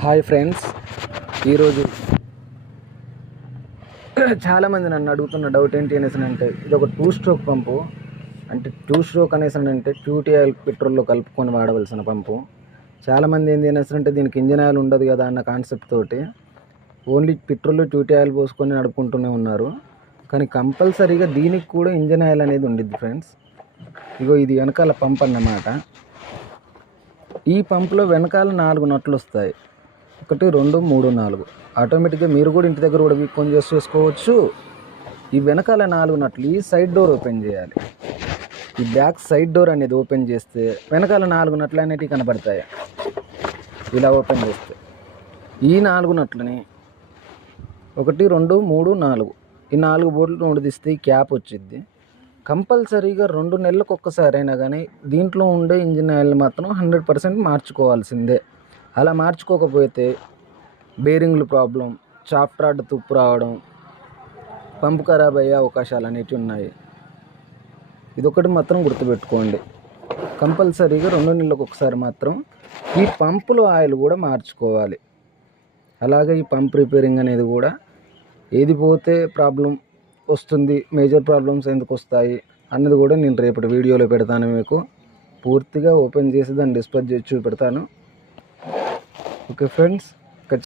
Hi friends, ఈరోజు చాలామంది నన్ను అడుగుతున్న డౌట్ ఏంటి అనేసి అంటే, ఇది ఒక 2 స్ట్రోక్ పంపు. అంటే 2 స్ట్రోక్ అనేసి అంటే క్యూటీ ఆయిల్ పెట్రోల్లో కలుపుకొని వాడవలసిన పంపు. చాలామంది ఏంటి అనేసి అంటే దీనికి ఇంజిన్ ఆయిల్ ఉండదు కదా అన్న కాన్సెప్ట్ తోటి ఓన్లీ పెట్రోల్లో ట్యూటీ ఆయిల్ పోసుకొని నడుపుకుంటూనే ఉన్నారు. కానీ కంపల్సరీగా దీనికి కూడా ఇంజిన్ ఆయిల్ అనేది ఉండిద్ది ఫ్రెండ్స్. ఇగో ఇది వెనకాల పంప్ అన్నమాట. ఈ పంపులో వెనకాల 4 నట్లు వస్తాయి. 1, 2, 3, 4. ఆటోమేటిక్గా మీరు కూడా ఇంటి దగ్గర కూడా వీక్కొని చేసుకోవచ్చు. ఈ వెనకాల 4 నట్లు ఈ సైడ్ డోర్ ఓపెన్ చేయాలి. ఈ బ్యాక్ సైడ్ డోర్ అనేది ఓపెన్ చేస్తే వెనకాల 4 నట్లు అనేటివి కనబడతాయి. ఇలా ఓపెన్ చేస్తే ఈ 4 నట్లని 1, 2, 3, 4 ఈ 4 బోల్ట్లు ఉడిదిస్తే ఈ క్యాప్ వచ్చిద్ది. కంపల్సరీగా 2 నెలలకు ఒక్కసారి అయినా కానీ దీంట్లో ఉండే ఇంజిన్ ఆయిల్ మాత్రం 100% మార్చుకోవాల్సిందే. అలా మార్చుకోకపోతే బేరింగ్లు ప్రాబ్లం, చాఫ్ట్ రాడ్ తుప్పు రావడం, పంపు ఖరాబ్ అయ్యే అవకాశాలు అనేవి ఉన్నాయి. ఇదొకటి మాత్రం గుర్తుపెట్టుకోండి. కంపల్సరీగా 2 నెలలకు ఒకసారి మాత్రం ఈ పంపులో ఆయిల్ కూడా మార్చుకోవాలి. అలాగే ఈ పంప్ రిపేరింగ్ అనేది కూడా ఏది పోతే ప్రాబ్లం వస్తుంది, మేజర్ ప్రాబ్లమ్స్ ఎందుకు వస్తాయి అన్నది కూడా నేను రేపటి వీడియోలో పెడతాను. మీకు పూర్తిగా ఓపెన్ చేసి దాన్ని డిస్ప్లే చేసి చూపెడతాను. Okay friends.